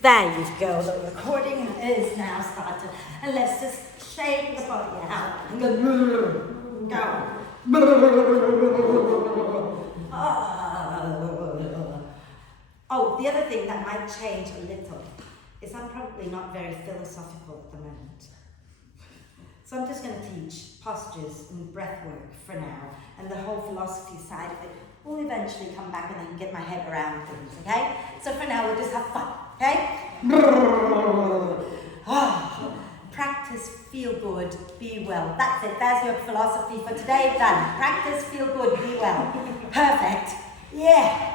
There you go, the recording is now started. And let's just shake the body out and go. Oh, the other thing that might change a little is I'm probably not very philosophical at the moment. So I'm just going to teach postures and breath work for now, and the whole philosophy side of it will eventually come back when I can get my head around things, okay? So for now, we'll just have fun, okay? Practice, feel good, be well. That's it, there's your philosophy for today, done. Practice, feel good, be well. Perfect, yeah.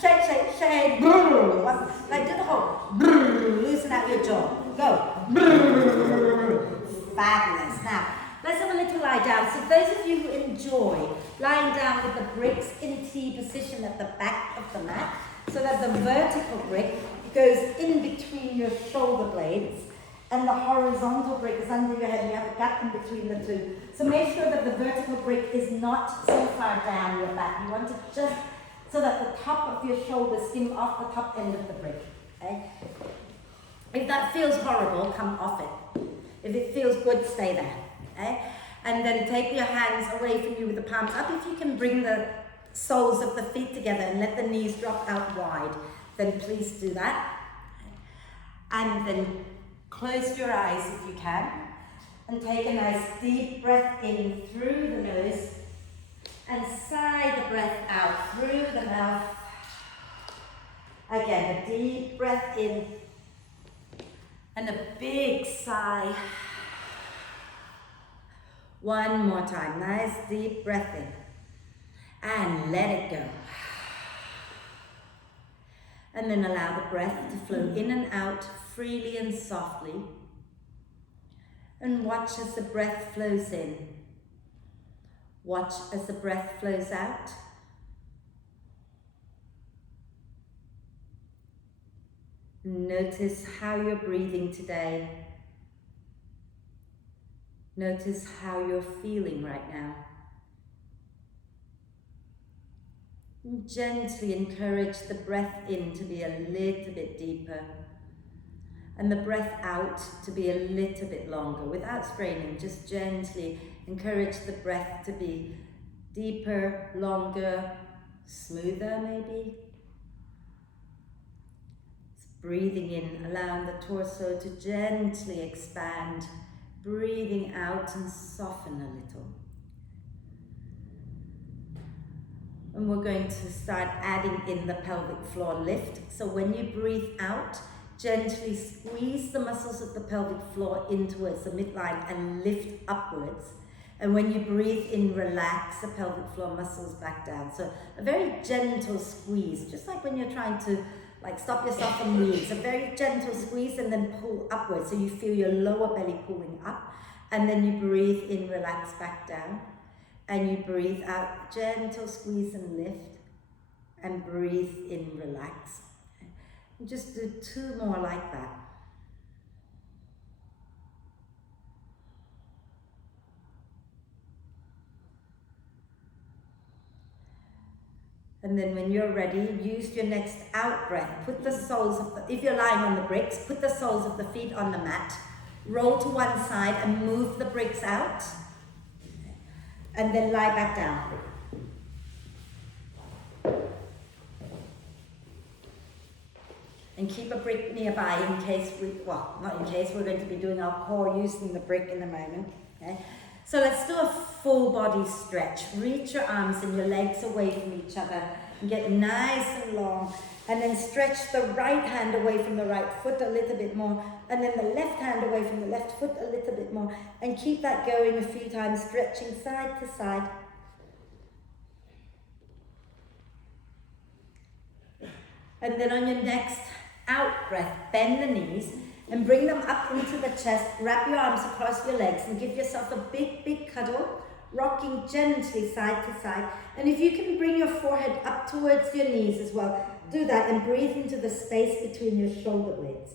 Shake, shake, shake. Like do the whole. Loosen out your jaw. Go. Fabulous. Now, let's have a little lie down. So those of you who enjoy lying down with the bricks in T position at the back of the mat, so that the vertical brick goes in between your shoulder blades, and the horizontal brick is under your head, and you have a gap in between the two. So make sure that the vertical brick is not so far down your back. You want to just so that the top of your shoulders skim off the top end of the brick. Okay? If that feels horrible, come off it. If it feels good, stay there. Okay? And then take your hands away from you with the palms up. If you can bring the soles of the feet together and let the knees drop out wide, then please do that. And then close your eyes if you can, and take a nice deep breath in through the nose, and sigh the breath out through the mouth. Again, a deep breath in, and a big sigh. One more time, nice deep breath in, and let it go. And then allow the breath to flow in and out freely and softly. And watch as the breath flows in. Watch as the breath flows out. Notice how you're breathing today. Notice how you're feeling right now. Gently encourage the breath in to be a little bit deeper, and the breath out to be a little bit longer without straining. Just gently encourage the breath to be deeper, longer, smoother maybe. Breathing in, allowing the torso to gently expand. Breathing out and soften a little. And we're going to start adding in the pelvic floor lift. So when you breathe out, gently squeeze the muscles of the pelvic floor in towards the midline and lift upwards. And when you breathe in, relax the pelvic floor muscles back down. So a very gentle squeeze, just like when you're trying to stop yourself from kneeling. It's a very gentle squeeze and then pull upwards. So you feel your lower belly pulling up. And then you breathe in, relax back down. And you breathe out, gentle squeeze and lift, and breathe in, relax. And just do two more like that. And then when you're ready, use your next out breath. Put the soles of if you're lying on the bricks, put the soles of the feet on the mat, roll to one side and move the bricks out. And then lie back down. And keep a brick nearby in case not in case, we're going to be doing our core using the brick in a moment. Okay? So let's do a full body stretch. Reach your arms and your legs away from each other and get nice and long. And then stretch the right hand away from the right foot a little bit more, and then the left hand away from the left foot a little bit more, and keep that going a few times, stretching side to side. And then on your next out breath, bend the knees and bring them up into the chest, wrap your arms across your legs and give yourself a big, big cuddle, rocking gently side to side. And if you can bring your forehead up towards your knees as well, do that and breathe into the space between your shoulder blades.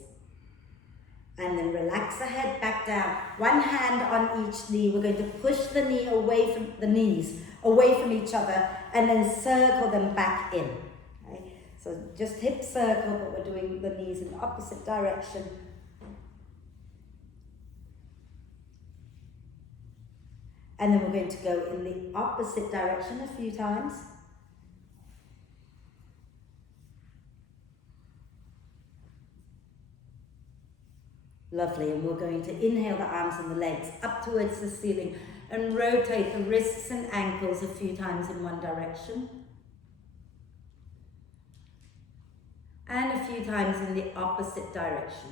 And then relax the head back down. One hand on each knee. We're going to push the knee away from the knees, away from each other, and then circle them back in. Okay? So just hip circle, but we're doing the knees in the opposite direction. And then we're going to go in the opposite direction a few times. Lovely, and we're going to inhale the arms and the legs up towards the ceiling and rotate the wrists and ankles a few times in one direction. And a few times in the opposite direction.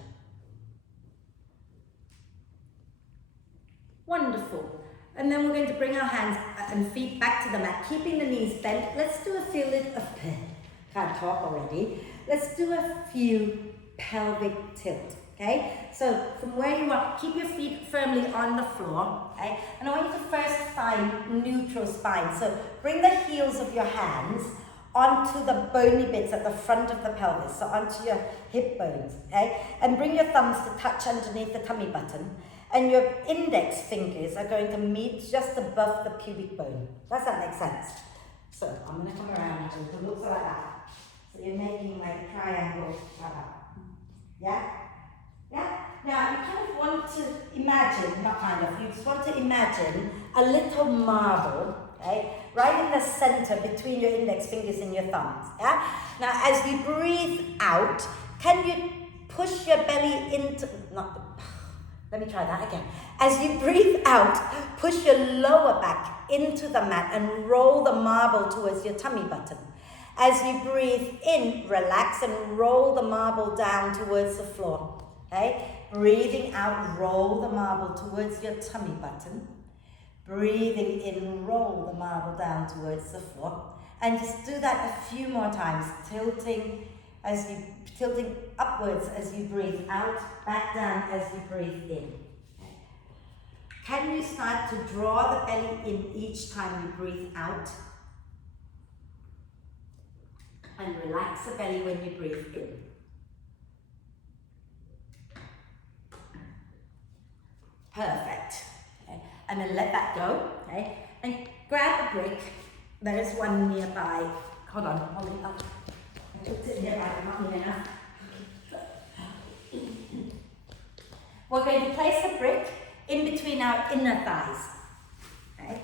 Wonderful. And then we're going to bring our hands and feet back to the mat, keeping the knees bent. Let's do a few can't talk already. Let's do a few pelvic tilt. Okay, so from where you are, keep your feet firmly on the floor, okay? And I want you to first find neutral spine. So bring the heels of your hands onto the bony bits at the front of the pelvis, so onto your hip bones, okay? And bring your thumbs to touch underneath the tummy button. And your index fingers are going to meet just above the pubic bone. Does that make sense? So I'm going to come around to it looks like that. So you're making like a triangle like that. Yeah? Yeah? Now, you kind of want to imagine, not kind of, you just want to imagine a little marble, okay, right in the center between your index fingers and your thumbs, yeah? Now, as you breathe out, can you push your belly into, let me try that again. As you breathe out, push your lower back into the mat and roll the marble towards your tummy button. As you breathe in, relax and roll the marble down towards the floor. Okay, breathing out, roll the marble towards your tummy button. Breathing in, roll the marble down towards the floor. And just do that a few more times, tilting upwards as you breathe out, back down as you breathe in. Okay. Can you start to draw the belly in each time you breathe out? And relax the belly when you breathe in. Perfect. Okay. And then let that go. Okay. And grab a brick. There is one nearby. Hold on, hold it up. I put it nearby, not near enough. We're going to place a brick in between our inner thighs. Okay.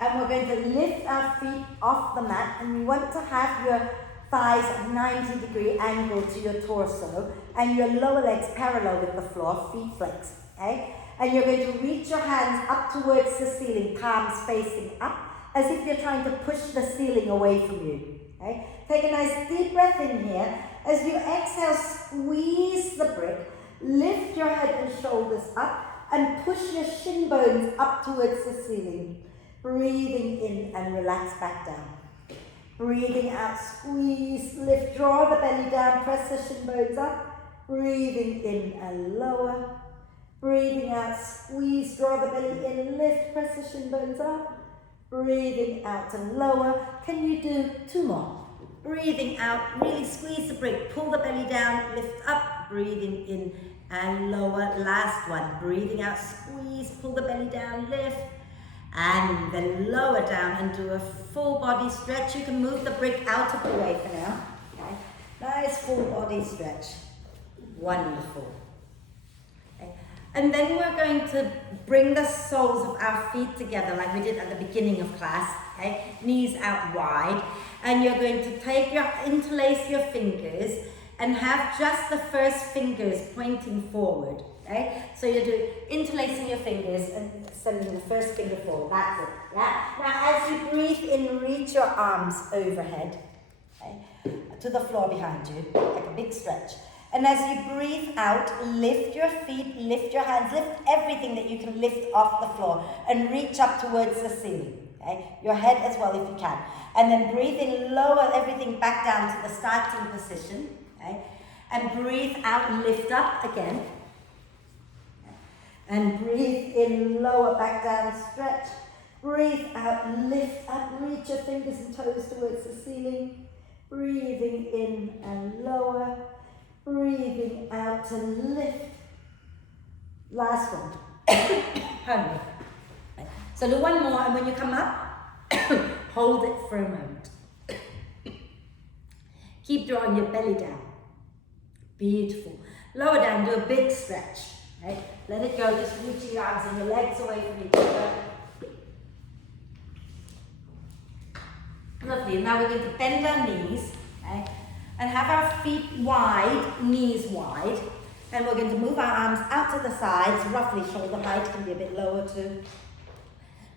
And we're going to lift our feet off the mat, and you want to have your thighs at 90-degree angle to your torso, and your lower legs parallel with the floor, feet flexed. Okay. And you're going to reach your hands up towards the ceiling, palms facing up, as if you're trying to push the ceiling away from you. Okay? Take a nice deep breath in here. As you exhale, squeeze the brick, lift your head and shoulders up, and push your shin bones up towards the ceiling. Breathing in and relax back down. Breathing out, squeeze, lift, draw the belly down, press the shin bones up. Breathing in and lower. Breathing out, squeeze, draw the belly in, lift, press the shin bones up. Breathing out and lower. Can you do two more? Breathing out, really squeeze the brick, pull the belly down, lift up. Breathing in and lower. Last one. Breathing out, squeeze, pull the belly down, lift. And then lower down and do a full body stretch. You can move the brick out of the way for now. Okay. Nice full body stretch. Wonderful. And then we're going to bring the soles of our feet together like we did at the beginning of class, okay? Knees out wide. And you're going to interlace your fingers and have just the first fingers pointing forward, okay? So you're interlacing your fingers and sending the first finger forward, that's it, yeah? Now as you breathe in, reach your arms overhead, okay? To the floor behind you, like a big stretch. And as you breathe out, lift your feet, lift your hands, lift everything that you can lift off the floor and reach up towards the ceiling, okay? Your head as well if you can. And then breathe in, lower everything back down to the starting position, okay? And breathe out, lift up again. And breathe in, lower back down, stretch. Breathe out, lift up, reach your fingers and toes towards the ceiling. Breathing in and lower. Breathing out to lift. Last one. Pardon me. So do one more, and when you come up, hold it for a moment. Keep drawing your belly down. Beautiful. Lower down, do a big stretch. Right? Let it go, just reaching your arms and your legs away from each other. Lovely. Now we're going to bend our knees, okay? And have our feet wide, knees wide. And we're going to move our arms out to the sides, roughly shoulder height, can be a bit lower too.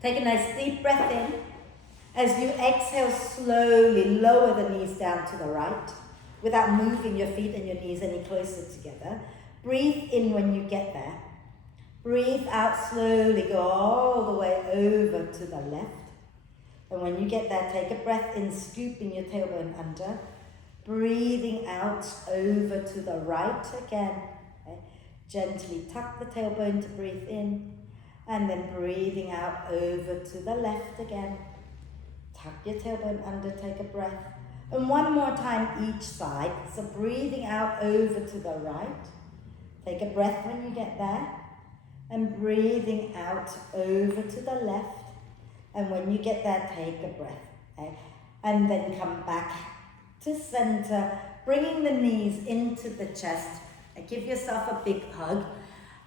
Take a nice deep breath in. As you exhale, slowly lower the knees down to the right without moving your feet and your knees any closer together. Breathe in when you get there. Breathe out slowly, go all the way over to the left. And when you get there, take a breath in, scooping your tailbone under. Breathing out over to the right again. Okay. Gently tuck the tailbone to breathe in. And then breathing out over to the left again. Tuck your tailbone under, take a breath. And one more time each side. So breathing out over to the right. Take a breath when you get there. And breathing out over to the left. And when you get there, take a breath. Okay? And then come back to center, bringing the knees into the chest. Give yourself a big hug.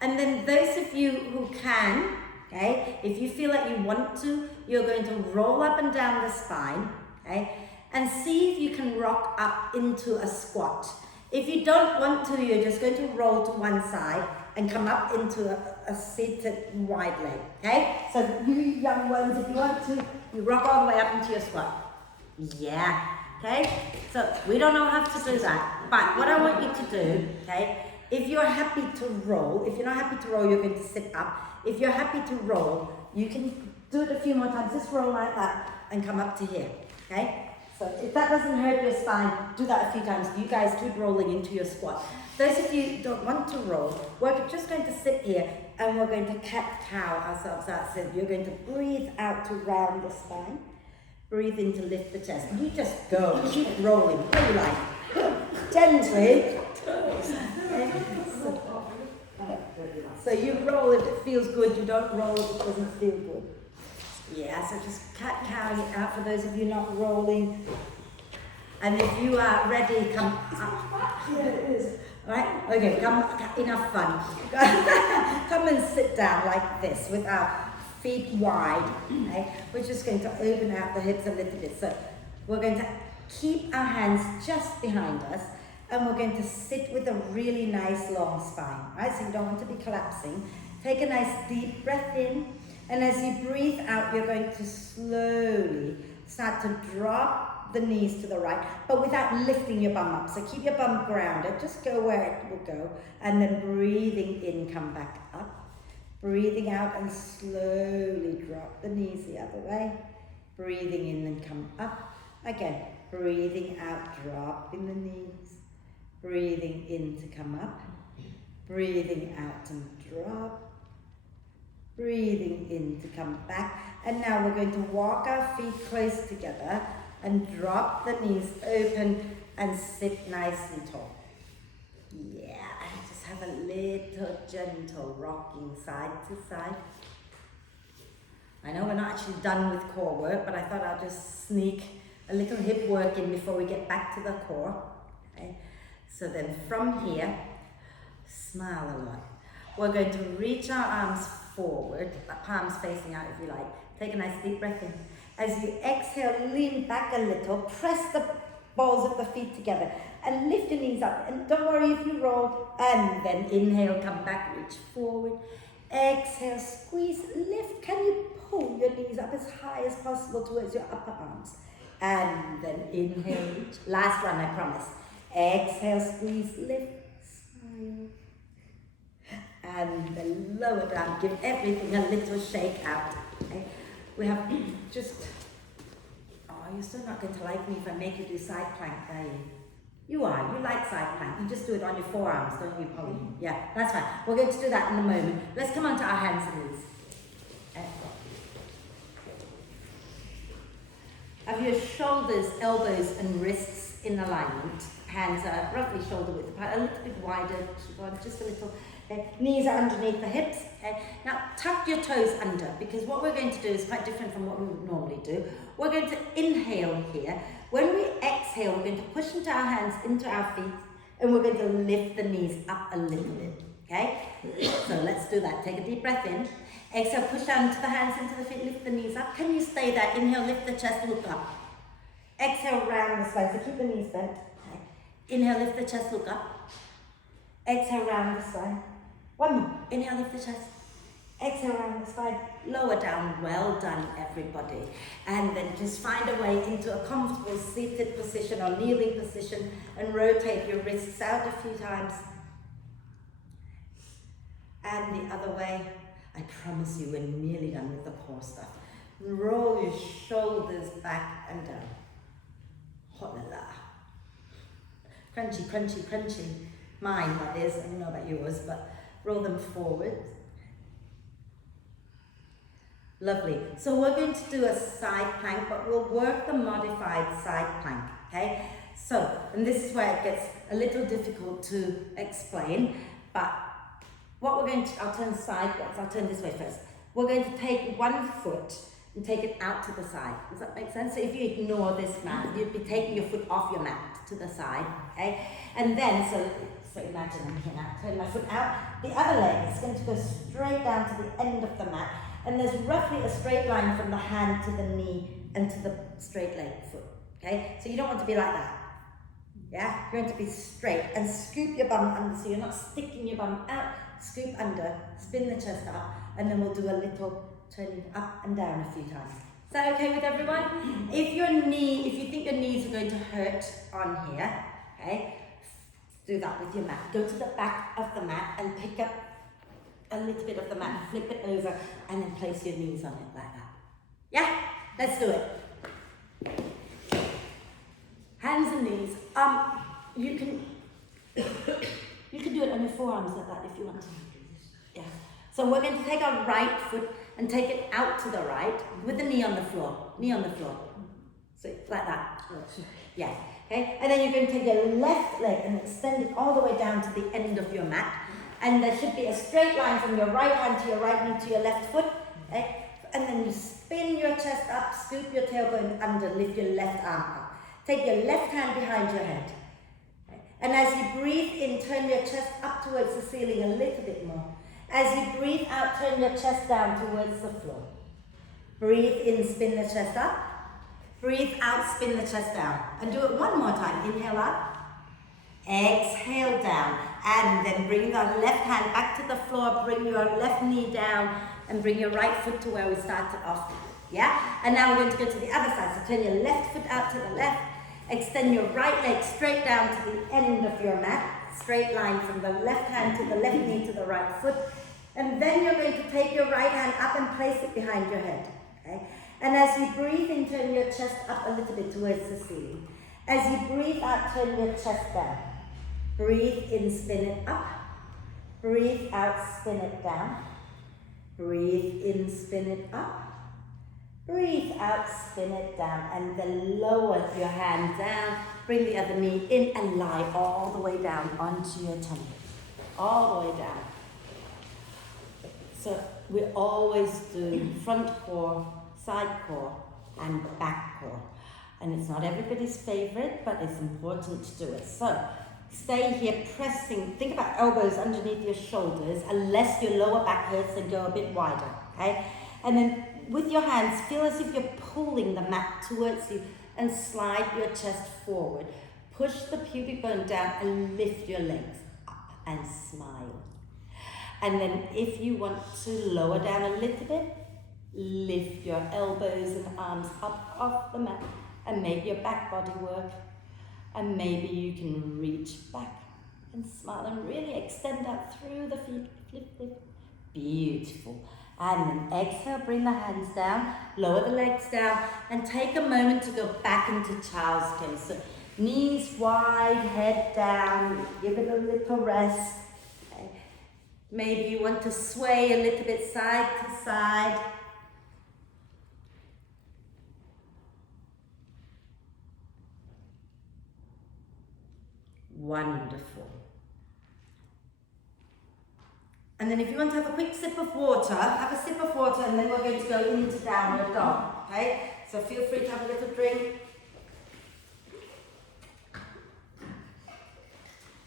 And then those of you who can, okay, if you feel like you want to, you're going to roll up and down the spine, okay, and see if you can rock up into a squat. If you don't want to, you're just going to roll to one side and come up into a seated wide leg, okay? So you young ones, if you want to, you rock all the way up into your squat. Yeah, okay? So we don't know how to do that, but what I want you to do, okay, if you're happy to roll, if you're not happy to roll, you're going to sit up. If you're happy to roll, you can do it a few more times, just roll like that and come up to here, okay? So if that doesn't hurt your spine, do that a few times. You guys keep rolling into your squat. Those of you who don't want to roll, we're just going to sit here and we're going to cat-cow ourselves out. So you're going to breathe out to round the spine. Breathe in to lift the chest. You just go, keep rolling, what you like. Gently. So you roll if it feels good, you don't roll if it doesn't feel good. Yeah, so just cat-cowing it out for those of you not rolling. And if you are ready, come up. Here it is. Alright? Okay, come, enough fun. Come and sit down like this with our feet wide. Okay? We're just going to open out the hips a little bit. So we're going to keep our hands just behind us and we're going to sit with a really nice long spine. Right? So you don't want to be collapsing. Take a nice deep breath in. And as you breathe out, you're going to slowly start to drop the knees to the right, but without lifting your bum up. So keep your bum grounded, just go where it will go. And then breathing in, come back up. Breathing out and slowly drop the knees the other way. Breathing in and come up. Again, breathing out, dropping the knees. Breathing in to come up. Breathing out and drop. Breathing in to come back. And now we're going to walk our feet close together and drop the knees open and sit nice and tall. Yeah, just have a little gentle rocking side to side. I know we're not actually done with core work, but I thought I'll just sneak a little hip work in before we get back to the core. Okay? So then from here, smile a lot. We're going to reach our arms forward, palms facing out if you like. Take a nice deep breath in. As you exhale, lean back a little, press the balls of the feet together and lift your knees up. And don't worry if you roll. And then inhale, come back, reach forward. Exhale, squeeze, lift. Can you pull your knees up as high as possible towards your upper arms? And then inhale, reach. Last one, I promise. Exhale, squeeze, lift, smile. And then lower down, give everything a little shake out. Okay? We have just, oh, you're still not going to like me if I make you do side plank, are you? You are, you like side plank. You just do it on your forearms, don't you, Polly? Yeah, that's fine. We're going to do that in a moment. Let's come on to our hands and knees. Have your shoulders, elbows and wrists in alignment. Hands are roughly shoulder width apart, a little bit wider, just a little. Okay? Knees are underneath the hips. Okay? Now tuck your toes under, because what we're going to do is quite different from what we would normally do. We're going to inhale here. When we exhale, we're going to push into our hands into our feet, and we're going to lift the knees up a little bit. Okay? So let's do that. Take a deep breath in. Exhale, push down into the hands, into the feet, lift the knees up. Can you stay there? Inhale, lift the chest, look up. Exhale, round the spine, so keep the knees bent. Okay. Inhale, lift the chest, look up. Exhale, round the spine. One more. Inhale, lift the chest. Exhale, round the spine. Lower down. Well done, everybody. And then just find a way into a comfortable seated position or kneeling position and rotate your wrists out a few times. And the other way. I promise you, we're nearly done with the core stuff. Roll your shoulders back and down. Ho-la-la. Crunchy, crunchy, crunchy. Mine, that is. I don't know about yours, but roll them forward. Lovely. So we're going to do a side plank, but we'll work the modified side plank, okay? So, and this is where it gets a little difficult to explain, but what we're going to, I'll turn sideways, I'll turn this way first. We're going to take one foot and take it out to the side. Does that make sense? So if you ignore this mat, you'd be taking your foot off your mat to the side, okay? And then, so imagine I'm here now, turn my foot out. The other leg is going to go straight down to the end of the mat, and there's roughly a straight line from the hand to the knee and to the straight leg foot, okay? So you don't want to be like that. Yeah, you're going to be straight and scoop your bum under, so you're not sticking your bum out. Scoop under, spin the chest up, and then we'll do a little turning up and down a few times. Is that okay with everyone? If you think your knees are going to hurt on here, okay, do that with your mat. Go to the back of the mat and pick up a little bit of the mat, flip it over, and then place your knees on it like that. Yeah? Let's do it. Hands and knees. You can do it on your forearms like that if you want to. Yeah. So we're going to take our right foot and take it out to the right with the knee on the floor. Knee on the floor. So like that. Yeah. Okay. And then you're going to take your left leg and extend it all the way down to the end of your mat. And there should be a straight line from your right hand to your right knee to your left foot. Okay. And then you spin your chest up, scoop your tailbone under, lift your left arm up. Take your left hand behind your head. And as you breathe in, turn your chest up towards the ceiling a little bit more. As you breathe out, turn your chest down towards the floor. Breathe in, spin the chest up. Breathe out, spin the chest down. And do it one more time. Inhale up. Exhale down. And then bring the left hand back to the floor. Bring your left knee down. And bring your right foot to where we started off. Yeah? And now we're going to go to the other side. So turn your left foot out to the left. Extend your right leg straight down to the end of your mat. Straight line from the left hand to the left knee to the right foot. And then you're going to take your right hand up and place it behind your head. Okay? And as you breathe in, turn your chest up a little bit towards the ceiling. As you breathe out, turn your chest down. Breathe in, spin it up. Breathe out, spin it down. Breathe in, spin it up. Breathe out, spin it down, and then lower your hand down. Bring the other knee in and lie all the way down onto your tummy. All the way down. So we always do front core, side core, and back core. And it's not everybody's favorite, but it's important to do it. So stay here pressing. Think about elbows underneath your shoulders, unless your lower back hurts, and go a bit wider. Okay? And then with your hands, feel as if you're pulling the mat towards you and slide your chest forward. Push the pubic bone down and lift your legs up and smile. And then if you want to lower down a little bit, lift your elbows and arms up off the mat and make your back body work. And maybe you can reach back and smile and really extend out through the feet. Flip, flip. Beautiful. And then exhale, bring the hands down, lower the legs down, and take a moment to go back into child's pose. So knees wide, head down, give it a little rest. Okay. Maybe you want to sway a little bit side to side. Wonderful. And then if you want to have a quick sip of water, have a sip of water, and then we're going to go into downward dog, okay? So feel free to have a little drink.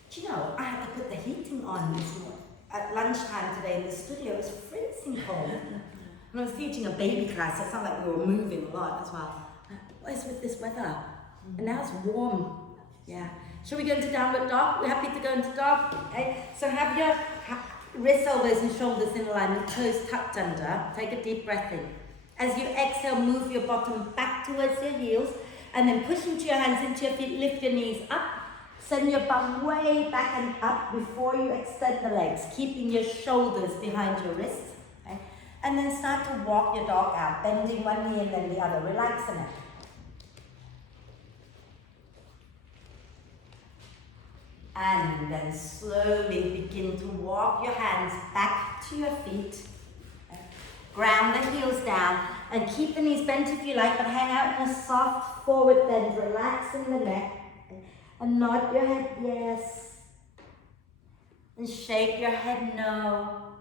Do you know, I had to put the heating on this morning. At lunchtime today in the studio, it was freezing cold. And I was teaching a baby class, so it's not like we were moving a lot as well. What is with this weather? And now it's warm. Yeah. Shall we go into downward dog? We're happy to go into dog. Okay. So have your wrists, elbows and shoulders in alignment, toes tucked under. Take a deep breath in. As you exhale, move your bottom back towards your heels, and then push into your hands into your feet, lift your knees up. Send your bum way back and up before you extend the legs, keeping your shoulders behind your wrists. Okay? And then start to walk your dog out, bending one knee and then the other. Relax the neck. And then slowly begin to walk your hands back to your feet. Okay? Ground the heels down and keep the knees bent if you like, but hang out in a soft forward bend, relaxing the neck. And nod your head yes. And shake your head no.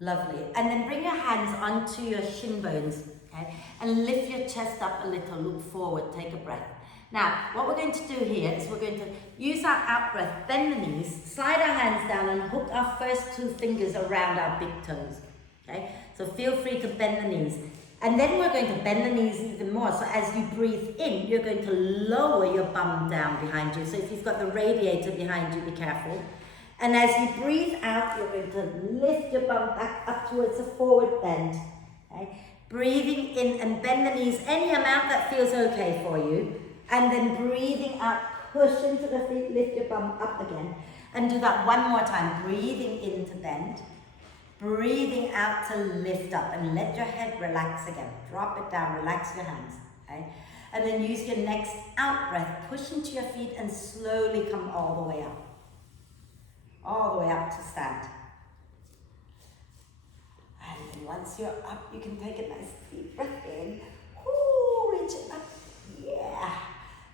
Lovely. And then bring your hands onto your shin bones, okay? And lift your chest up a little, look forward, take a breath. Now, what we're going to do here is we're going to use our out breath, bend the knees, slide our hands down and hook our first two fingers around our big toes, okay? So feel free to bend the knees. And then we're going to bend the knees even more. So as you breathe in, you're going to lower your bum down behind you. So if you've got the radiator behind you, be careful. And as you breathe out, you're going to lift your bum back up towards a forward bend. Okay? Breathing in and bend the knees any amount that feels okay for you. And then breathing out, push into the feet, lift your bum up again. And do that one more time. Breathing in to bend. Breathing out to lift up and let your head relax again. Drop it down, relax your hands. Okay? And then use your next out breath. Push into your feet and slowly come all the way up. All the way up to stand. And then once you're up, you can take a nice deep breath in. Woo, reach it up. Yeah.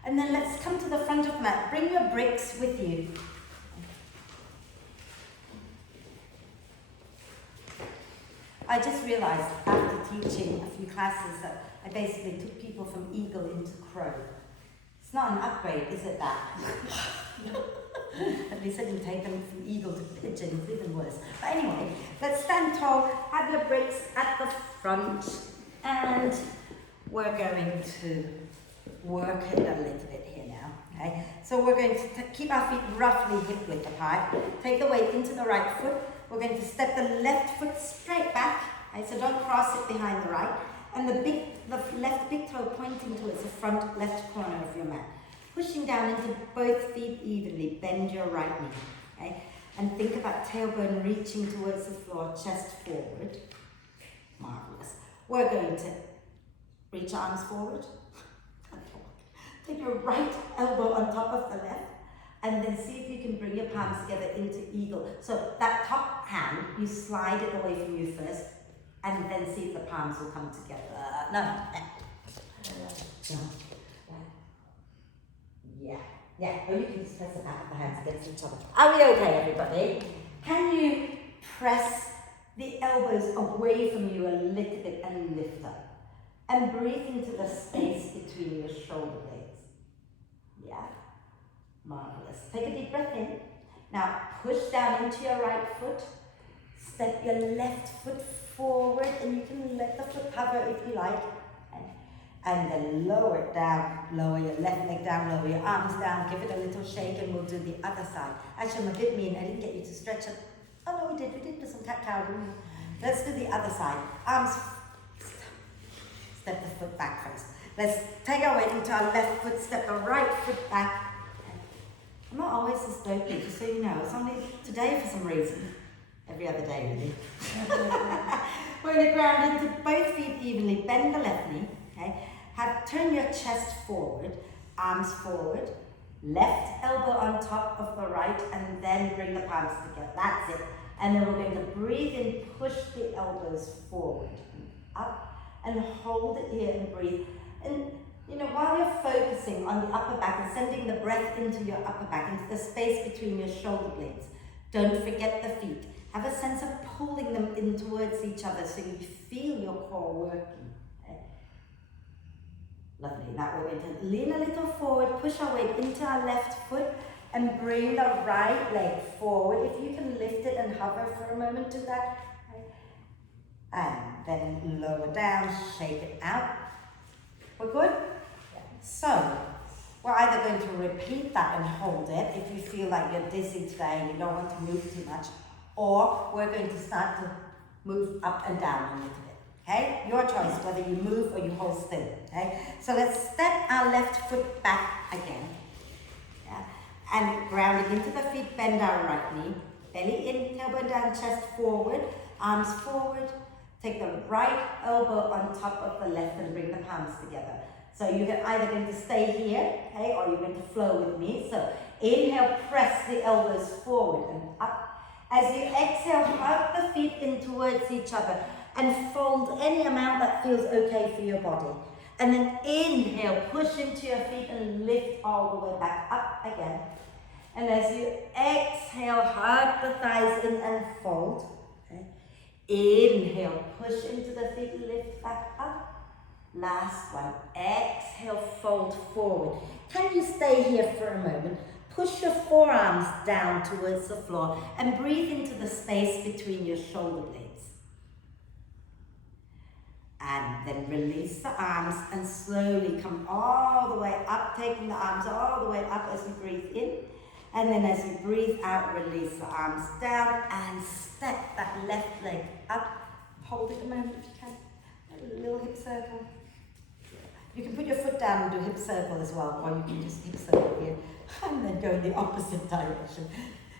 And then let's come to the front of the mat. Bring your bricks with you. I just realized after teaching a few classes that I basically took people from eagle into crow. It's not an upgrade, is it that? At least I didn't take them from eagle to pigeon, it's even worse. But anyway, let's stand tall, have your bricks at the front, and we're going to work it a little bit here now. Okay? So we're going to keep our feet roughly hip width apart. Take the weight into the right foot. We're going to step the left foot straight back, okay, so don't cross it behind the right, and the left big toe pointing towards the front left corner of your mat. Pushing down into both feet evenly, bend your right knee, okay, and think about tailbone reaching towards the floor, chest forward. Marvelous. We're going to reach arms forward. Take your right elbow on top of the left. And then see if you can bring your palms together into eagle. So that top hand, you slide it away from you first, and then see if the palms will come together. No. Yeah. Or you can just press the back of the hands against each other. Are we okay, everybody? Can you press the elbows away from you a little bit and lift up? And breathe into the space between your shoulder blades. Yeah. Marvelous. Take a deep breath in. Now push down into your right foot. Step your left foot forward, and you can let the foot hover if you like. And then lower it down. Lower your left leg down, lower your arms down. Give it a little shake, and we'll do the other side. Actually, I'm a bit mean. I didn't get you to stretch it. Oh no, we did. We did do some cat-cow. Let's do the other side. Arms. Step the foot back first. Let's take our weight into our left foot. Step the right foot back. I'm not always this dopey, just so you know. It's only today for some reason. Every other day, really. We're going to ground into both feet evenly. Bend the left knee. Okay. Turn your chest forward, arms forward. Left elbow on top of the right, and then bring the palms together. That's it. And then we're going to breathe in, push the elbows forward, up, and hold it here and breathe. And you know, while you're focusing on the upper back and sending the breath into your upper back, into the space between your shoulder blades, don't forget the feet. have a sense of pulling them in towards each other so you feel your core working. Okay? Lovely. Now we're going to lean a little forward, push our weight into our left foot, and bring the right leg forward. If you can lift it and hover for a moment, do that. Okay? And then lower down, shake it out. We're good? Yeah. So, we're either going to repeat that and hold it if you feel like you're dizzy today and you don't want to move too much, or we're going to start to move up and down a little bit. Okay? Your choice, whether you move or you hold still. Okay? So let's step our left foot back again. Yeah? And grounding into the feet, bend our right knee. Belly in, tailbone down, chest forward, arms forward. Take the right elbow on top of the left and bring the palms together. So you're either going to stay here, okay, or you're going to flow with me. So inhale, press the elbows forward and up. As you exhale, hug the feet in towards each other and fold any amount that feels okay for your body. And then inhale, push into your feet and lift all the way back up again. And as you exhale, hug the thighs in and fold. Okay. Inhale, push into the feet, lift back up. Last one, exhale, fold forward. Can you stay here for a moment? Push your forearms down towards the floor and breathe into the space between your shoulder blades. And then release the arms and slowly come all the way up, taking the arms all the way up as you breathe in. And then as you breathe out, release the arms down and step that left leg up. Hold it a moment if you can. A little hip circle. You can put your foot down and do hip circle as well, or you can just hip circle here and then go in the opposite direction.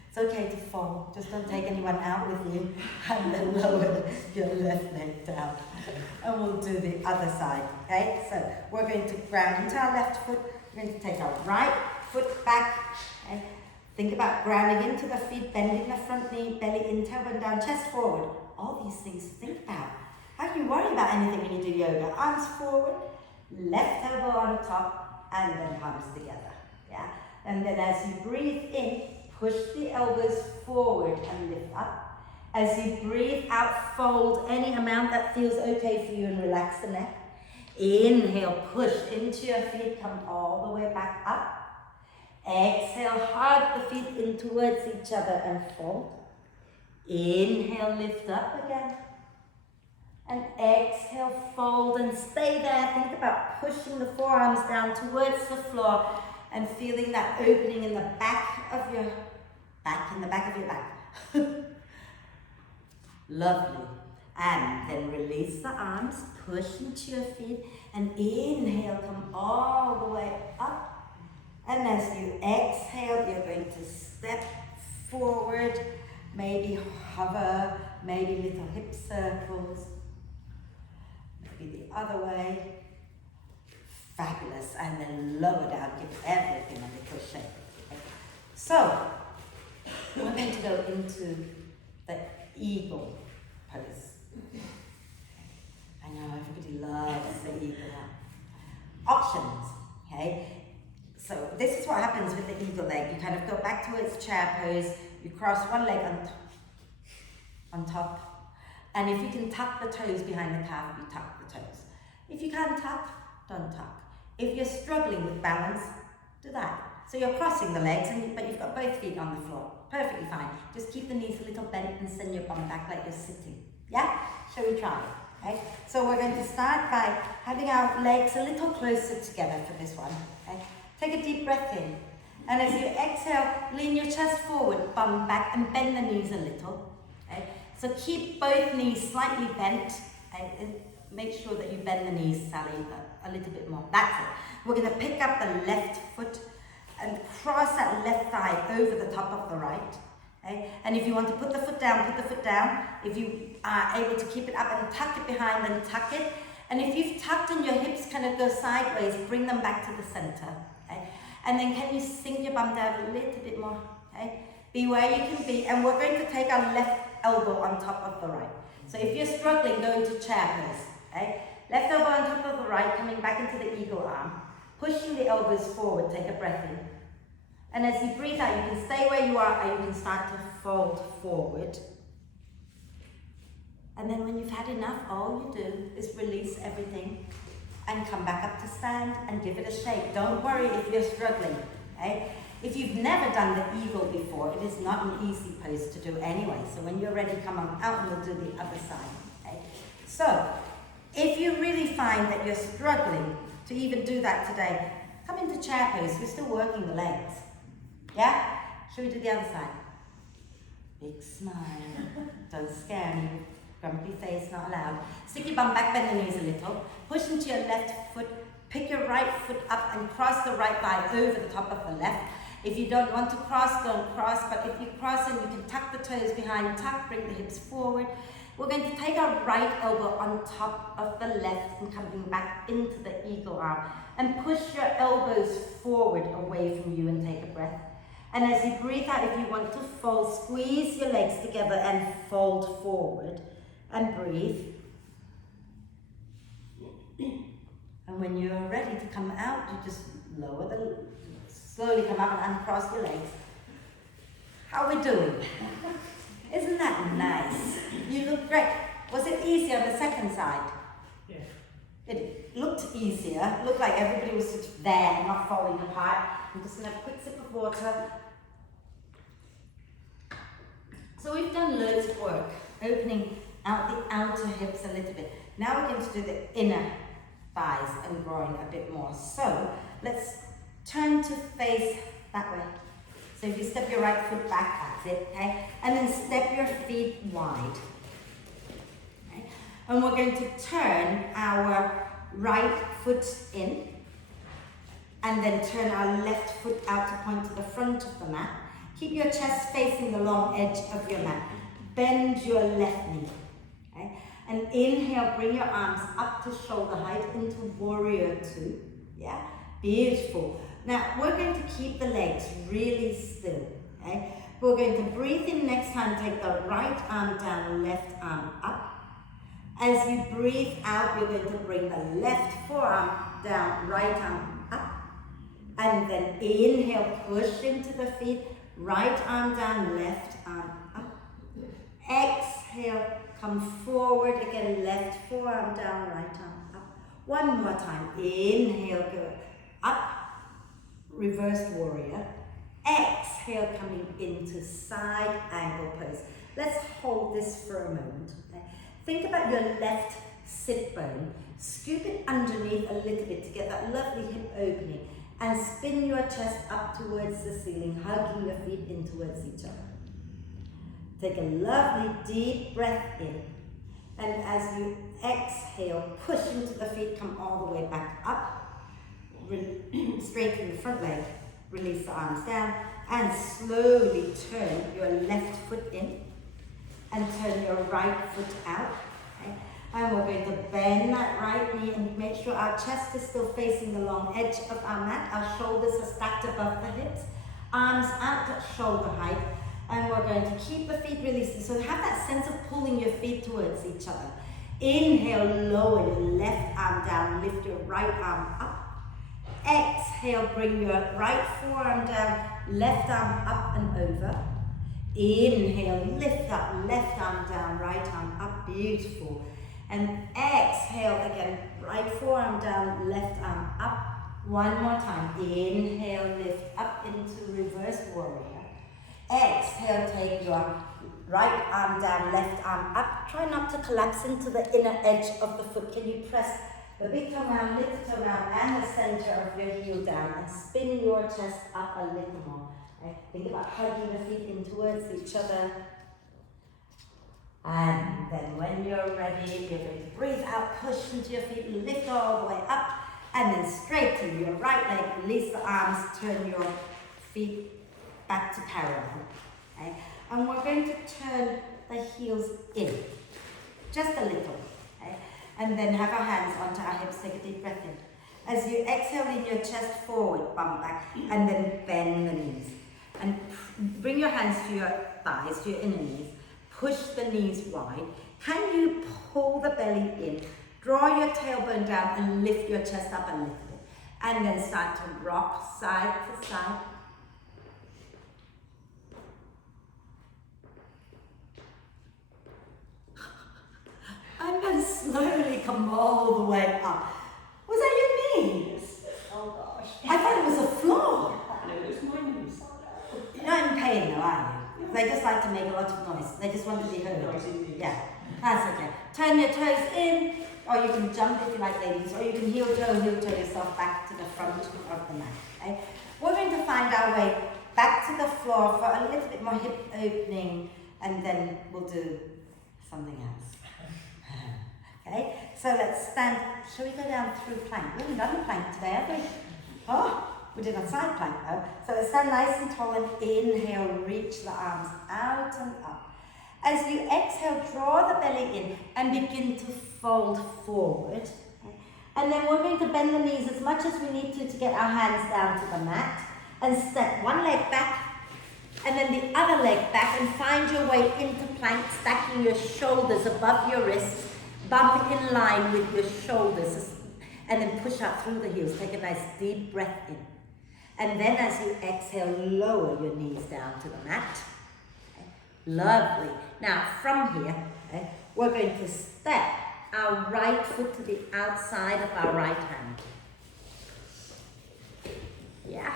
It's okay to fall, just don't take anyone out with you, and then lower your left leg down. And we'll do the other side, okay? So we're going to ground into our left foot, we're going to take our right foot back, okay? Think about grounding into the feet, bending the front knee, belly in, tailbone down, chest forward. All these things to think about. How can you worry about anything when you do yoga? Arms forward, left elbow on top, and then palms together. Yeah? And then as you breathe in, push the elbows forward and lift up. As you breathe out, fold any amount that feels okay for you and relax the neck. Inhale, push into your feet, come all the way back up. Exhale, hug the feet in towards each other and fold. Inhale, lift up again. And exhale, fold and stay there. Think about pushing the forearms down towards the floor and feeling that opening in the back of your back, Lovely. And then release the arms, push into your feet, and inhale, come all the way up. And as you exhale, you're going to step forward, maybe hover, maybe little hip circles. Maybe the other way. Fabulous. And then lower down, give everything a little shake. Okay. So, we're going to go into the eagle pose. I know everybody loves the eagle. Options, okay? So this is what happens with the eagle leg. You kind of go back towards chair pose, you cross one leg on top, and if you can tuck the toes behind the calf, you tuck the toes. If you can't tuck, don't tuck. If you're struggling with balance, do that. So you're crossing the legs, but you've got both feet on the floor. Perfectly fine. Just keep the knees a little bent and send your bum back like you're sitting. Yeah? Shall we try? Okay? So we're going to start by having our legs a little closer together for this one. Okay? Take a deep breath in. And as you exhale, lean your chest forward, bum back, and bend the knees a little. Okay? So keep both knees slightly bent. Okay? And make sure that you bend the knees, Sally, a little bit more. That's it. We're going to pick up the left foot and cross that left thigh over the top of the right. Okay? And if you want to put the foot down, put the foot down. If you are able to keep it up and tuck it behind, then tuck it. And if you've tucked and your hips kind of go sideways, bring them back to the center. Okay? And then can you sink your bum down a little bit more? Okay? Be where you can be. And we're going to take our left elbow on top of the right. So if you're struggling, go into chair pose. Okay? Left elbow on top of the right, coming back into the eagle arm. Pushing the elbows forward, take a breath in. And as you breathe out, you can stay where you are and you can start to fold forward. And then when you've had enough, all you do is release everything and come back up to stand and give it a shake. Don't worry if you're struggling. Okay? If you've never done the eagle before, it is not an easy pose to do anyway. So when you're ready, come on out and we'll do the other side. Okay? So, if you really find that you're struggling to even do that today, come into chair pose. We're still working the legs. Yeah? Shall we do the other side? Big smile. Don't scare me. Grumpy face, not allowed. Stick your bum back, bend the knees a little. Push into your left foot. Pick your right foot up and cross the right thigh over the top of the left. If you don't want to cross, don't cross. But if you cross, then you can tuck the toes behind, tuck, bring the hips forward. We're going to take our right elbow on top of the left and coming back into the eagle arm. And push your elbows forward away from you and take a breath. And as you breathe out, if you want to fold, squeeze your legs together and fold forward. And breathe. And when you're ready to come out, you just slowly come up and uncross your legs. How are we doing? Isn't that nice? You look great. Was it easier on the second side? Yeah. It looked easier. It looked like everybody was just there, not falling apart. I'm just going to have a quick sip of water. So we've done loads of work, opening out the outer hips a little bit. Now we're going to do the inner thighs and groin a bit more. So let's turn to face that way. So if you step your right foot back, that's it, okay? And then step your feet wide. Okay? And we're going to turn our right foot in and then turn our left foot out to point to the front of the mat. Keep your chest facing the long edge of your mat. Bend your left knee. Okay? And inhale, bring your arms up to shoulder height into warrior two. Yeah? Beautiful. Now, we're going to keep the legs really still. Okay? We're going to breathe in next time, take the right arm down, left arm up. As you breathe out, you're going to bring the left forearm down, right arm up. And then inhale, push into the feet, right arm down, left arm up. Exhale, come forward again, left forearm down, right arm up. One more time, inhale, go up, reverse warrior. Exhale, coming into side angle pose. Let's hold this for a moment. Okay? Think about your left sit bone. Scoop it underneath a little bit to get that lovely hip opening. And spin your chest up towards the ceiling, hugging your feet in towards each other. Take a lovely deep breath in. And as you exhale, push into the feet, come all the way back up. Straighten the front leg. Release the arms down. And slowly turn your left foot in. And turn your right foot out. Okay? And we're going to bend that right knee and make sure our chest is still facing the long edge of our mat. Our shoulders are stacked above the hips. Arms out at shoulder height. And we're going to keep the feet released. So have that sense of pulling your feet towards each other. Inhale, lower your left arm down. Lift your right arm up. Exhale, bring your right forearm down. Left arm up and over. Inhale, lift up. Left arm down. Right arm up. Beautiful. And exhale again, right forearm down, left arm up. One more time. Inhale, lift up into reverse warrior. Exhale, take your right arm down, left arm up. Try not to collapse into the inner edge of the foot. Can you press the big toe round, little toe round, and the center of your heel down, and spin your chest up a little more. Okay? Think about hugging the feet in towards each other. And then when you're ready, you're going to breathe out, push into your feet, lift all the way up, and then straighten your right leg, release the arms, turn your feet back to parallel. Okay? And we're going to turn the heels in, just a little. Okay? And then have our hands onto our hips, take a deep breath in. As you exhale, lean your chest forward, bum back, and then bend the knees. And bring your hands to your thighs, to your inner knees. Push the knees wide. Can you pull the belly in? Draw your tailbone down and lift your chest up a little bit. And then start to rock side to side. are you? They just like to make a lot of noise. They just want to be heard. Yeah, that's okay. Turn your toes in, or you can jump if you like, ladies, or you can heel toe yourself back to the front of the mat. Okay? We're going to find our way back to the floor for a little bit more hip opening, and then we'll do something else. Okay, so let's stand. Shall we go down through plank? We haven't done a plank today, have we? Oh, we did a side plank though. So let's stand nice and tall and inhale, reach the arms out and up. As you exhale, draw the belly in and begin to fold forward. Okay? And then we're going to bend the knees as much as we need to get our hands down to the mat. And step one leg back and then the other leg back, and find your way into plank, stacking your shoulders above your wrists, bump in line with your shoulders, and then push out through the heels. Take a nice deep breath in. And then as you exhale, lower your knees down to the mat. Okay. Lovely. Now from here, okay, we're going to step our right foot to the outside of our right hand. Yeah,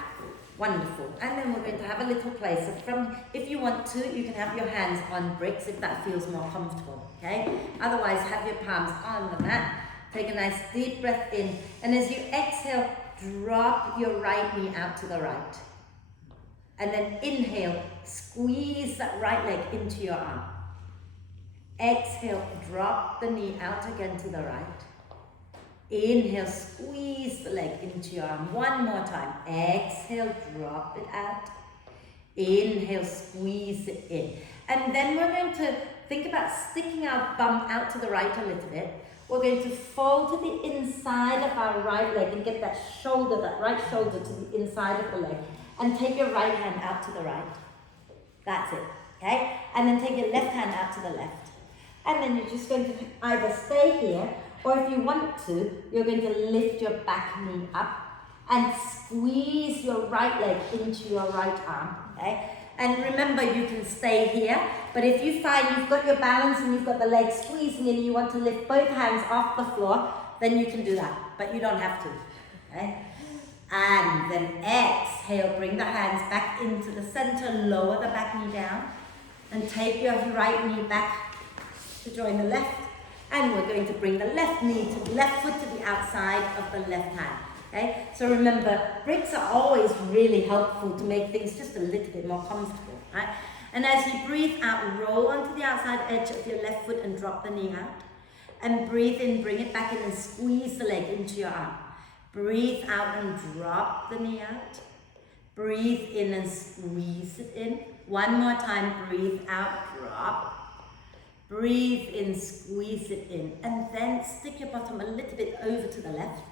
wonderful. And then we're going to have a little place. So from, if you want to, you can have your hands on bricks if that feels more comfortable, okay? Otherwise, have your palms on the mat. Take a nice deep breath in. And as you exhale, drop your right knee out to the right. And then inhale, squeeze that right leg into your arm. Exhale, drop the knee out again to the right. Inhale, squeeze the leg into your arm. One more time. Exhale, drop it out. Inhale, squeeze it in. And then we're going to think about sticking our bum out to the right a little bit. We're going to fold to the inside of our right leg and get that shoulder, that right shoulder to the inside of the leg. And take your right hand out to the right. That's it, okay? And then take your left hand out to the left. And then you're just going to either stay here, or if you want to, you're going to lift your back knee up and squeeze your right leg into your right arm, okay? And remember, you can stay here, but if you find you've got your balance and you've got the leg squeezing in and you want to lift both hands off the floor, then you can do that, but you don't have to, okay? And then exhale, bring the hands back into the center, lower the back knee down, and take your right knee back to join the left. And we're going to bring the left knee to the left foot to the outside of the left hand. Okay? So remember, bricks are always really helpful to make things just a little bit more comfortable. Right? And as you breathe out, roll onto the outside edge of your left foot and drop the knee out. And breathe in, bring it back in and squeeze the leg into your arm. Breathe out and drop the knee out. Breathe in and squeeze it in. One more time, breathe out, drop. Breathe in, squeeze it in, and then stick your bottom a little bit over to the left.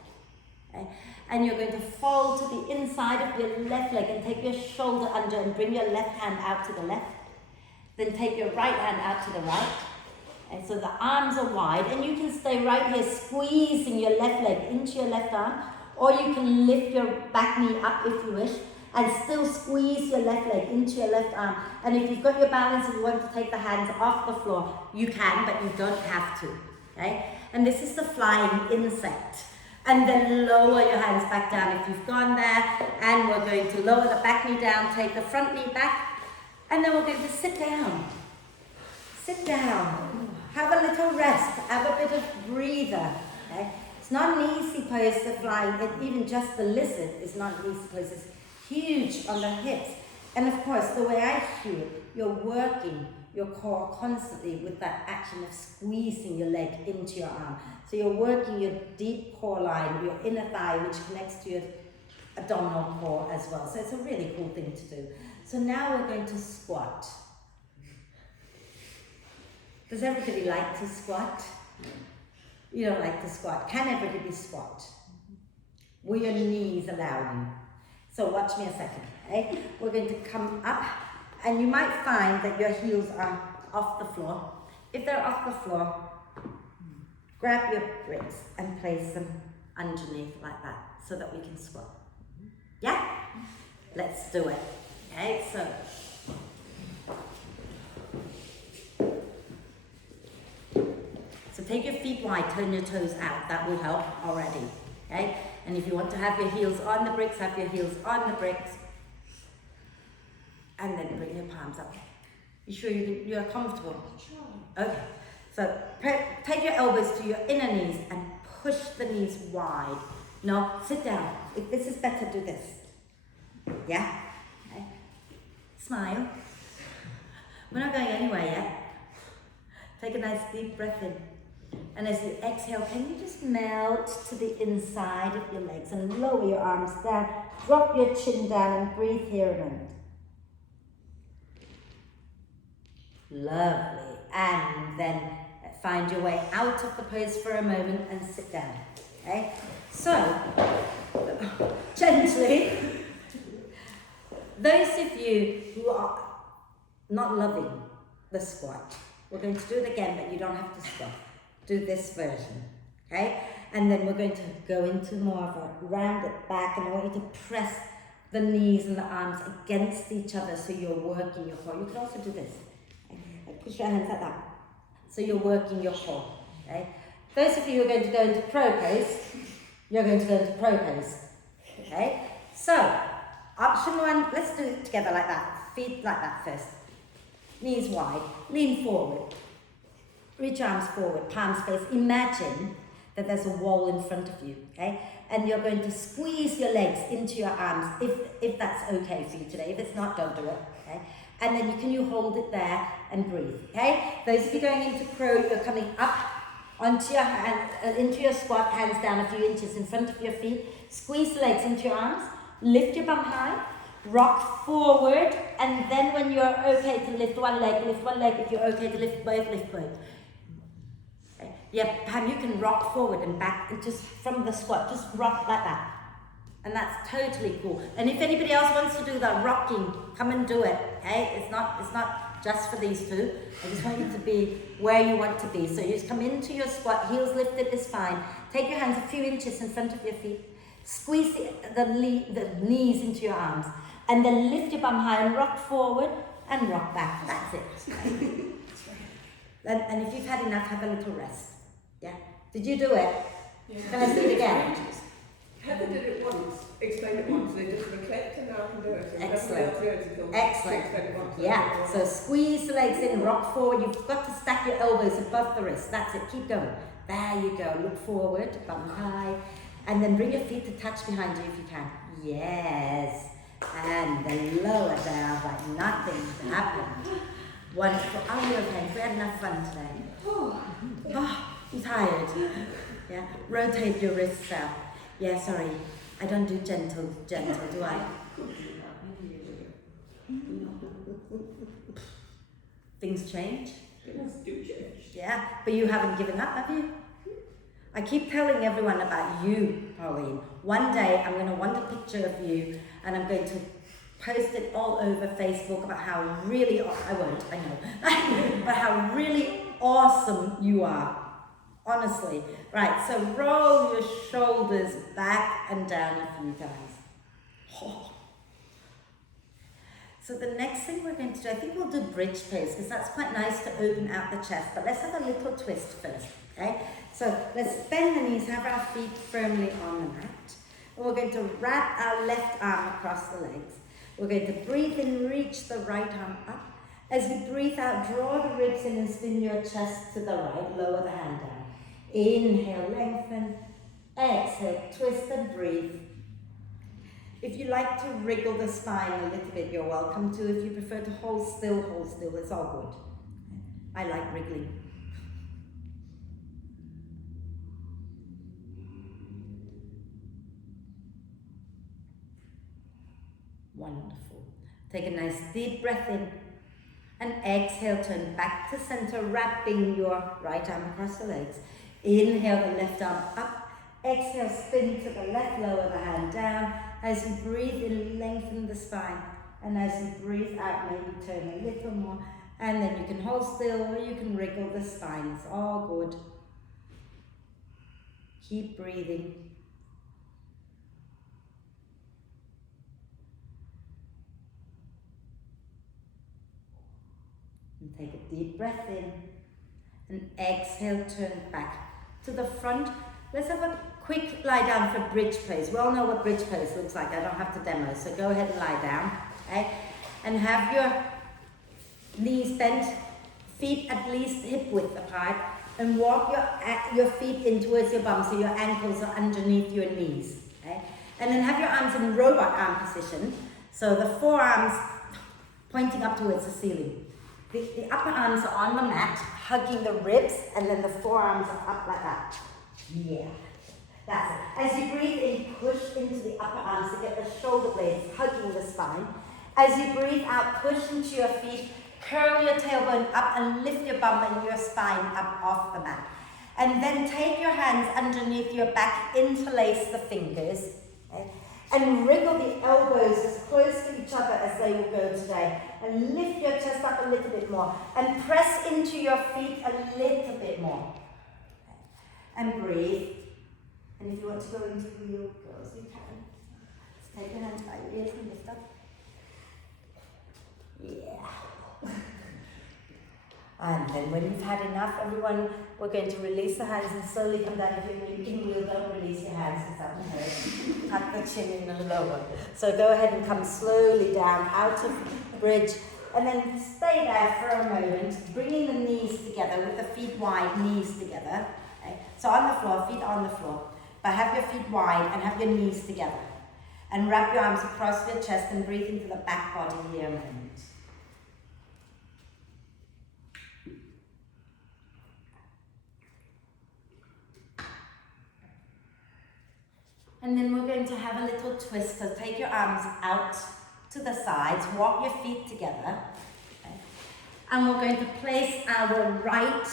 Okay? And you're going to fold to the inside of your left leg and take your shoulder under and bring your left hand out to the left. Then take your right hand out to the right. And so the arms are wide, and you can stay right here squeezing your left leg into your left arm, or you can lift your back knee up if you wish, and still squeeze your left leg into your left arm. And if you've got your balance and you want to take the hands off the floor, you can, but you don't have to, okay? And this is the flying insect. And then lower your hands back down if you've gone there. And we're going to lower the back knee down, take the front knee back, and then we're going to sit down. Sit down. Have a little rest. Have a bit of breather, okay? It's not an easy pose to flying. Even just the lizard is not an easy pose. It's huge on the hips. And of course, the way I do it, you're working your core constantly with that action of squeezing your leg into your arm. So you're working your deep core line, your inner thigh, which connects to your abdominal core as well. So it's a really cool thing to do. So now we're going to squat. Does everybody like to squat? You don't like to squat. Can everybody squat? Will your knees allow you? So watch me a second, okay? We're going to come up, and you might find that your heels are off the floor. If they're off the floor, grab your bricks and place them underneath like that so that we can squat. Yeah? Let's do it. Okay, so. So take your feet wide, turn your toes out. That will help already, okay? And if you want to have your heels on the bricks, have your heels on the bricks. And then bring your your palms up. You sure you're comfortable? Okay. So take your elbows to your inner knees and push the knees wide. No, sit down. If this is better, do this. Yeah? Okay. Smile. We're not going anywhere yet. Take a nice deep breath in. And as you exhale, can you just melt to the inside of your legs and lower your arms down. Drop your chin down and breathe here a moment. Lovely. And then find your way out of the pose for a moment and sit down. Okay? So, gently, those of you who are not loving the squat, we're going to do it again, but you don't have to stop. Do this version, okay? And then we're going to go into more of a rounded back, and I want you to press the knees and the arms against each other so you're working your core. You can also do this. Okay? Like push your hands like that. So you're working your core, okay? Those of you who are going to go into pro pose, you're going to go into pro pose, okay? So, option one, let's do it together like that. Feet like that first. Knees wide, lean forward. Reach arms forward, palms face. Imagine that there's a wall in front of you, okay? And you're going to squeeze your legs into your arms, if that's okay for you today. If it's not, don't do it, okay? And then you hold it there and breathe, okay? Those of you going into pro, you're coming up onto your hand, into your squat, hands down a few inches in front of your feet. Squeeze the legs into your arms, lift your bum high, rock forward, and then when you're okay to lift one leg, lift one leg. If you're okay to lift both, lift both. Okay. Yeah, Pam, you can rock forward and back, and just from the squat, just rock like that. And that's totally cool. And if anybody else wants to do that rocking, come and do it, okay? It's not just for these two. I just want you to be where you want to be. So you just come into your squat, heels lifted is fine. Take your hands a few inches in front of your feet. Squeeze the knees into your arms. And then lift your bum high and rock forward and rock back. That's it. And if you've had enough, have a little rest. Yeah? Did you do it? Yeah. Can I see it again? Heather did it once, explained it once, they just clicked and now I can do it. Excellent. Excellent. Yeah, so squeeze the legs in, rock forward. You've got to stack your elbows above the wrist. That's it, keep going. There you go, look forward, bum high. And then bring your feet to touch behind you if you can. Yes. And then lower down like nothing happened. Wonderful. Oh, you're okay. We had enough fun today. Oh, you're tired. Yeah. Rotate your wrists out. Yeah, sorry. I don't do gentle, do I? Things change? Things do change. Yeah, but you haven't given up, have you? I keep telling everyone about you, Pauline. One day I'm going to want a picture of you and I'm going to post it all over Facebook about how really, I won't, I know, but how really awesome you are. Honestly. Right, so roll your shoulders back and down a few times. Oh. So the next thing we're going to do, I think we'll do bridge pose because that's quite nice to open out the chest, but let's have a little twist first, okay? So let's bend the knees, have our feet firmly on the mat. And we're going to wrap our left arm across the legs. We're going to breathe in, reach the right arm up. As you breathe out, draw the ribs in and spin your chest to the right, lower the hand down. Inhale, lengthen. Exhale, twist and breathe. If you like to wriggle the spine a little bit, you're welcome to. If you prefer to hold still, it's all good. I like wriggling. Wonderful. Take a nice deep breath in and exhale, turn back to center, wrapping your right arm across the legs. Inhale the left arm up. Exhale, spin to the left, lower the hand down. As you breathe in, lengthen the spine. And as you breathe out, maybe turn a little more. And then you can hold still or you can wriggle the spine. It's all good. Keep breathing. And take a deep breath in. And exhale, turn back to the front. Let's have a quick lie down for bridge pose. We all know what bridge pose looks like. I don't have to demo, so go ahead and lie down. Okay? And have your knees bent, feet at least hip width apart, and walk your feet in towards your bum so your ankles are underneath your knees. Okay? And then have your arms in robot arm position, so the forearms pointing up towards the ceiling. The upper arms are on the mat, hugging the ribs, and then the forearms are up like that. Yeah, that's it. As you breathe in, push into the upper arms to get the shoulder blades hugging the spine. As you breathe out, push into your feet, curl your tailbone up and lift your bum and your spine up off the mat. And then take your hands underneath your back, interlace the fingers, okay? And wriggle the elbows as close to each other as they will go today. And lift your chest up a little bit more. And press into your feet a little bit more. Okay. And breathe. And if you want to go into wheel girls, you can. Just take your hands by your ears and lift up. Yeah. And then when you've had enough, everyone, we're going to release the hands and slowly come down. If you're in wheel, don't release your hands because that will hurt. Tuck the chin in and lower. So go ahead and come slowly down out of the bridge and then stay there for a moment, bringing the knees together with the feet wide, knees together. Okay? So on the floor, feet on the floor. But have your feet wide and have your knees together. And wrap your arms across your chest and breathe into the back body here a moment. And then we're going to have a little twist. So take your arms out to the sides, walk your feet together. Okay? And we're going to place our right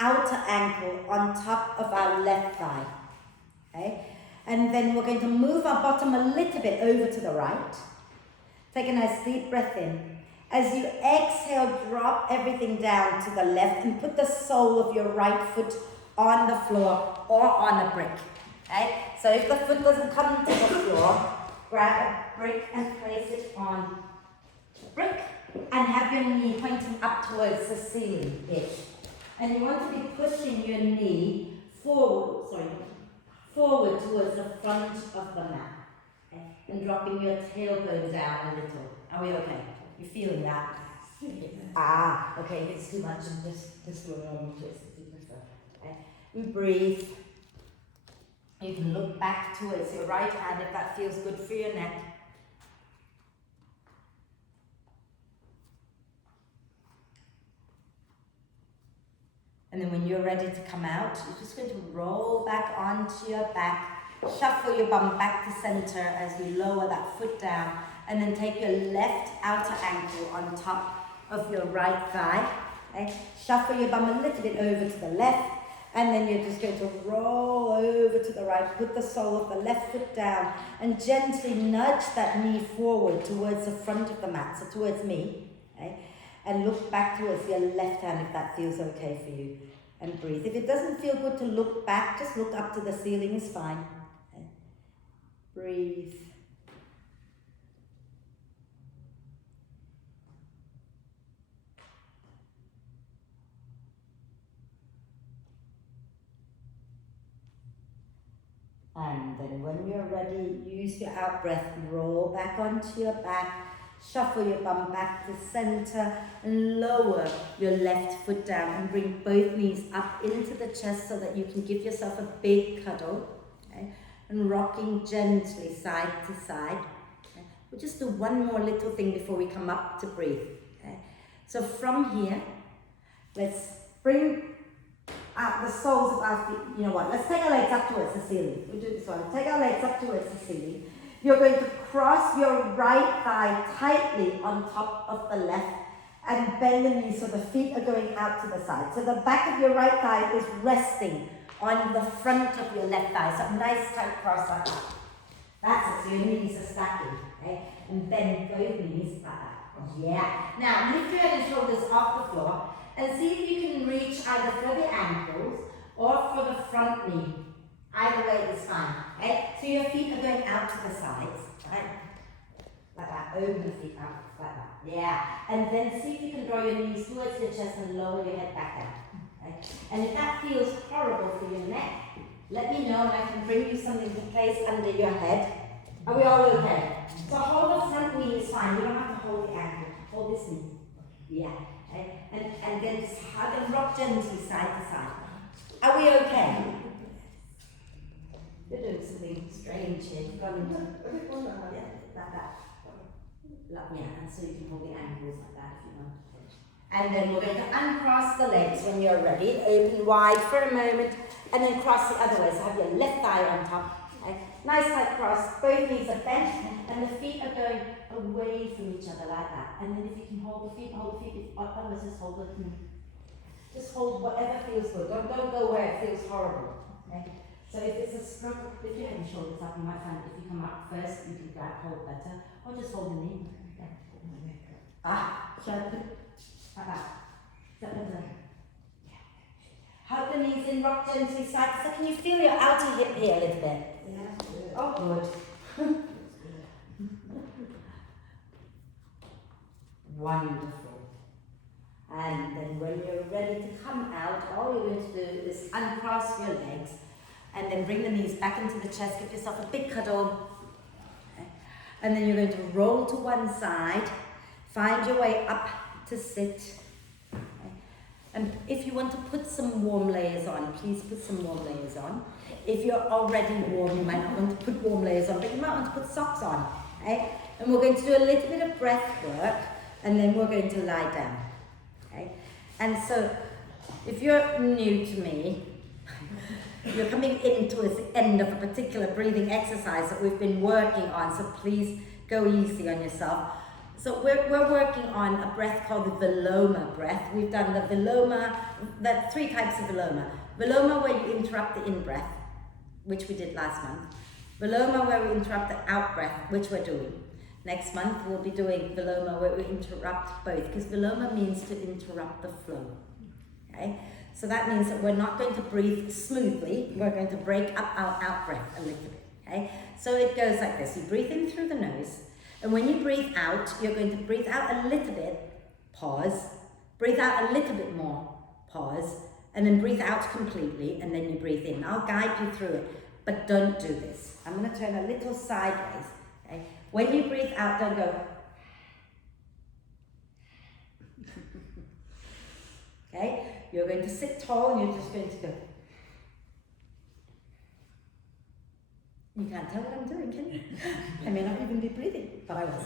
outer ankle on top of our left thigh. Okay? And then we're going to move our bottom a little bit over to the right. Take a nice deep breath in. As you exhale, drop everything down to the left and put the sole of your right foot on the floor or on a brick. Okay? So if the foot doesn't come to the floor, grab a brick and place it on the brick and have your knee pointing up towards the ceiling edge. And you want to be pushing your knee forward towards the front of the mat. Okay? And dropping your tailbone down a little. Are we okay? You feeling that? Okay, if it's too much, and just do a normal twist if you prefer. Okay? We breathe. You can look back towards your right hand if that feels good for your neck. And then when you're ready to come out, you're just going to roll back onto your back, shuffle your bum back to center as you lower that foot down, and then take your left outer ankle on top of your right thigh. Okay? Shuffle your bum a little bit over to the left, and then you're just going to roll over to the right, put the sole of the left foot down, and gently nudge that knee forward towards the front of the mat, so towards me. Okay? And look back towards your left hand if that feels okay for you. And breathe. If it doesn't feel good to look back, just look up to the ceiling is fine. Okay? Breathe. And then when you're ready, use your out breath, roll back onto your back, shuffle your bum back to center, and lower your left foot down and bring both knees up into the chest so that you can give yourself a big cuddle. Okay? And rocking gently side to side. Okay? We'll just do one more little thing before we come up to breathe. Okay? So from here, let's bring the soles of our feet. You know what? Let's take our legs up towards the ceiling. We'll do this one. Take our legs up towards the ceiling. You're going to cross your right thigh tightly on top of the left and bend the knees so the feet are going out to the side. So the back of your right thigh is resting on the front of your left thigh. So nice tight cross like that. That's it. So your knees are stacking. Okay? And bend both knees like that. Yeah. Now lift your head and shoulders off the floor and see if you can reach either for the ankles or for the front knee. Either way is fine. Okay? So your feet are going out to the sides. Right? Like that. Open the feet out. Like that. Yeah. And then see if you can draw your knees towards your chest and lower your head back down. Okay? And if that feels horrible for your neck, let me know and I can bring you something to place under your head. Are we all okay? So hold the front knee is fine. You don't have to hold the ankle. Hold this knee. Yeah. And then just hug and rock gently side to side. Are we okay? You're doing something strange here. You've gone into like that. Yeah, and so you can hold the ankles like that if you want. And then we're going to uncross the legs when you're ready. Open wide for a moment, and then cross the other way. So have your left thigh on top. Okay. Nice tight cross. Both knees are bent, and the feet are going away from each other like that. And then if you can hold the feet. If otherwise, just hold the knee. Just hold whatever feels good. Don't go where it feels horrible. Okay. So if it's a struggle, if you have your shoulders up, you might find that if you come up first, you can grab hold better, or just hold the knee. Shut it. Like that. Step into. Hug the knees in, rock gently side to side. Can you feel your outer hip here a little bit? Yeah. Oh, good. Wonderful. And then when you're ready to come out, all you're going to do is uncross your legs and then bring the knees back into the chest. Give yourself a big cuddle. Okay. And then you're going to roll to one side. Find your way up to sit. Okay. And if you want to put some warm layers on, please put some warm layers on. If you're already warm, you might not want to put warm layers on, but you might want to put socks on. Okay. And we're going to do a little bit of breath work, and then we're going to lie down. Okay. And so, if you're new to me, you're coming in towards the end of a particular breathing exercise that we've been working on, so please go easy on yourself. So we're working on a breath called the Viloma breath. We've done the Viloma, there are 3 types of Viloma. Viloma where you interrupt the in-breath, which we did last month. Viloma where we interrupt the out-breath, which we're doing. Next month we'll be doing Viloma where we interrupt both, because Viloma means to interrupt the flow. Okay? So that means that we're not going to breathe smoothly, we're going to break up our out-breath a little bit. Okay? So it goes like this, you breathe in through the nose, and when you breathe out, you're going to breathe out a little bit, pause, breathe out a little bit more, pause, and then breathe out completely, and then you breathe in. I'll guide you through it, but don't do this. I'm going to turn a little sideways. Okay? When you breathe out, don't go. Okay? You're going to sit tall, and you're just going to go. You can't tell what I'm doing, can you? I may not even be breathing, but I was.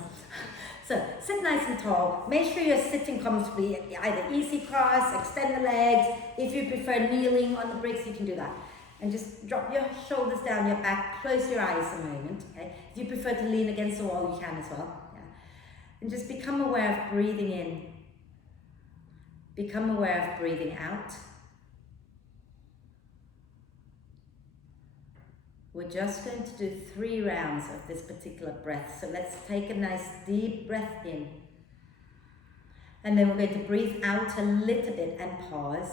So, sit nice and tall. Make sure you're sitting comfortably, either easy cross, extend the legs. If you prefer kneeling on the bricks, you can do that. And just drop your shoulders down your back, close your eyes a moment. Okay? If you prefer to lean against the wall, you can as well. Yeah. And just become aware of breathing in. Become aware of breathing out. We're just going to do 3 rounds of this particular breath. So let's take a nice deep breath in. And then we're going to breathe out a little bit and pause.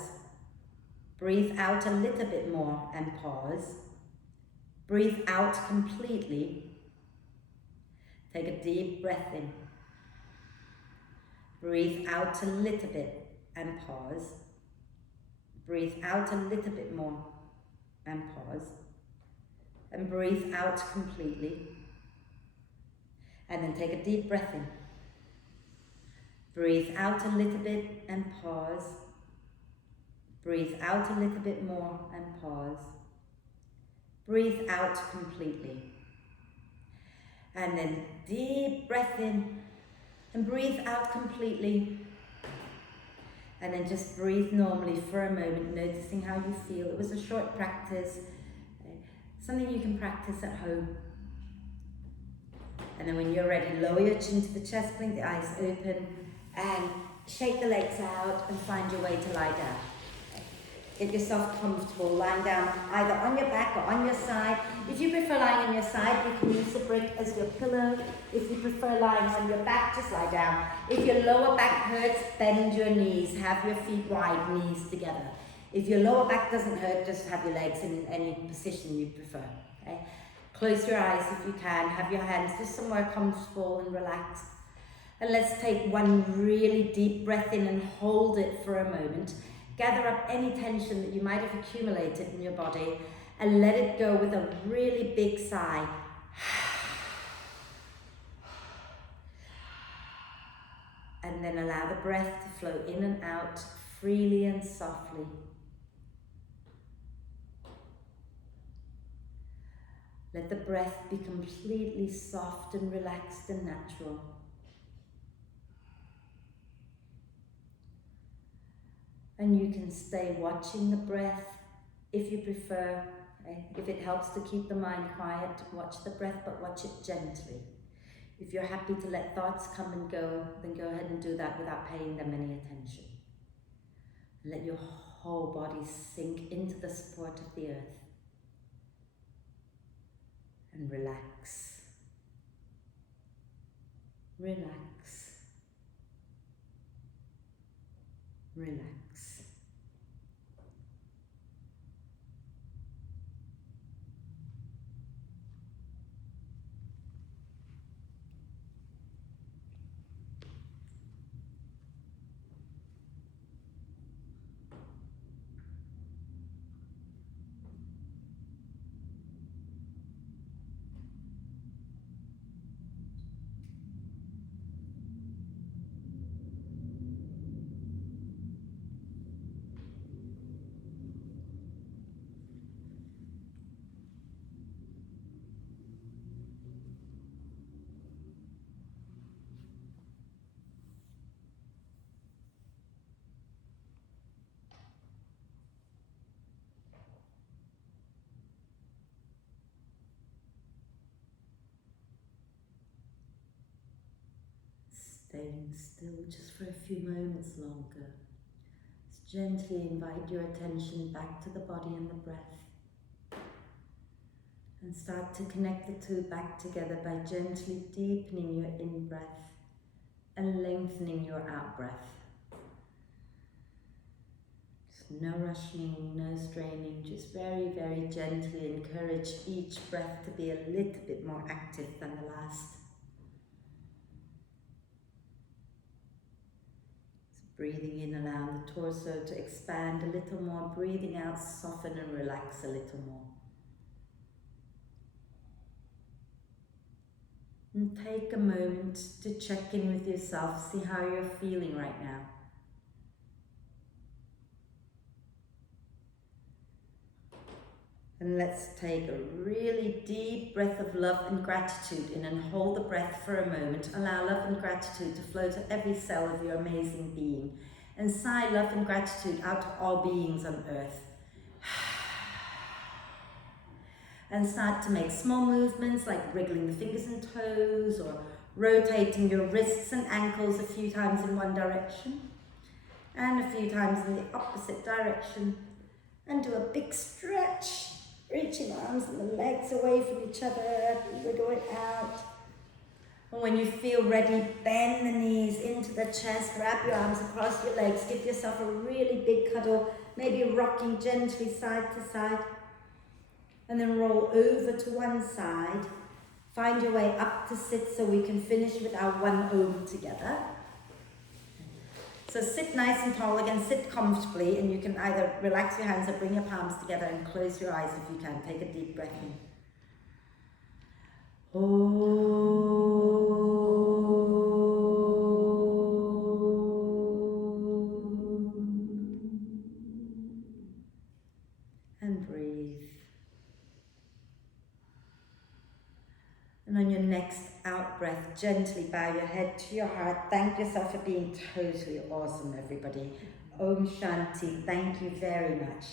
Breathe out a little bit more and pause. Breathe out completely. Take a deep breath in. Breathe out a little bit and pause. Breathe out a little bit more and pause. And breathe out completely. And then take a deep breath in. Breathe out a little bit and pause. Breathe out a little bit more and pause. Breathe out completely. And then deep breath in and breathe out completely. And then just breathe normally for a moment, noticing how you feel. It was a short practice. Something you can practice at home. And then when you're ready, lower your chin to the chest, blink the eyes open, and shake the legs out and find your way to lie down. Get yourself comfortable, lying down either on your back or on your side. If you prefer lying on your side, you can use the brick as your pillow. If you prefer lying on your back, just lie down. If your lower back hurts, bend your knees. Have your feet wide, knees together. If your lower back doesn't hurt, just have your legs in any position you prefer. Okay? Close your eyes if you can. Have your hands just somewhere comfortable and relaxed. And let's take one really deep breath in and hold it for a moment. Gather up any tension that you might have accumulated in your body and let it go with a really big sigh. And then allow the breath to flow in and out freely and softly. Let the breath be completely soft and relaxed and natural. And you can stay watching the breath if you prefer. Okay? If it helps to keep the mind quiet, watch the breath, but watch it gently. If you're happy to let thoughts come and go, then go ahead and do that without paying them any attention. Let your whole body sink into the support of the earth. And relax. Relax. Relax. Staying still just for a few moments longer. Just gently invite your attention back to the body and the breath. And start to connect the two back together by gently deepening your in-breath and lengthening your out-breath. Just no rushing, no straining, just very, very gently encourage each breath to be a little bit more active than the last. Breathing in, allow the torso to expand a little more. Breathing out, soften and relax a little more. And take a moment to check in with yourself, see how you're feeling right now. And let's take a really deep breath of love and gratitude in and hold the breath for a moment. Allow love and gratitude to flow to every cell of your amazing being. And sigh love and gratitude out to all beings on earth. And start to make small movements like wriggling the fingers and toes or rotating your wrists and ankles a few times in one direction and a few times in the opposite direction. And do a big stretch. Reaching arms and the legs away from each other, wiggle it out. And when you feel ready, bend the knees into the chest, wrap your arms across your legs, give yourself a really big cuddle, maybe rocking gently side to side. And then roll over to one side. Find your way up to sit so we can finish with our one Om together. So sit nice and tall again, sit comfortably, and you can either relax your hands or bring your palms together and close your eyes if you can. Take a deep breath in. And breathe. And on your next out breath, gently bow your head to your heart. Thank yourself for being totally awesome, everybody. Om Shanti. Thank you very much.